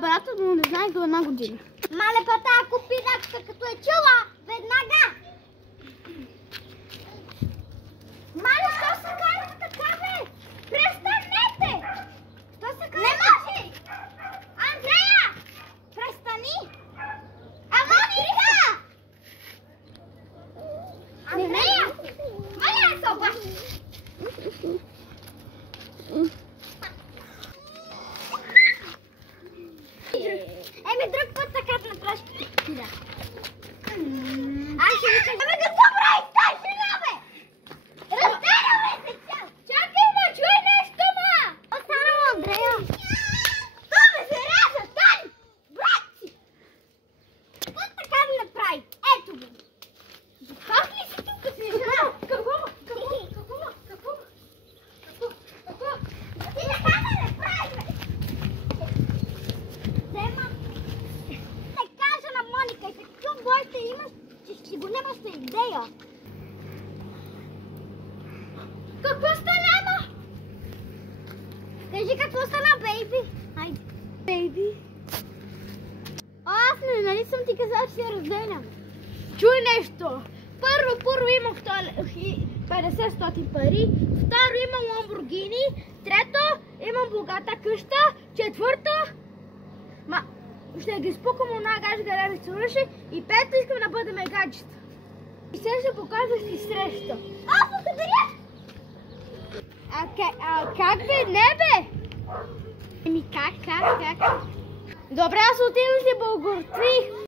Братът му не знае до 1 година. Мале па тая купинаката като е чула, веднага. Мале, що се карате така, бе? Престанете! Що се карате? Не може! Андрея! Престани! А Моника! Андрея! Моля се обаче! Еми друг път така направиш като ти да. Аз ще ви кажа. Ами какво правиш? Дай жена, бе! Разделяме се цял! Чакай, ма, чуй нещо, ма! Останало, Андрея! Абе, се ряза, стани! Брат си! Какво така да направи? Ето го! Как ли си тук си жена? Какво? Ти така да не прави, бе! Моника, и какво бойте имаш, че си голямата идея? Какво стана, ма? Кажи какво стана, бейби? Хайде. Бейби. Аз нали съм ти казала, че се разделям. Чуй нещо. Първо имах 50 пари. Второ имам Ламборгини. Трето имам богата къща. Четвърто ще ги спукам една гадже, къде ми целуваше. И пето искам да бъдем гаджета. И сега ще показваш си среща. Благодаря! Как бе? Не бе! Еми как? Добре, аз отивам си български.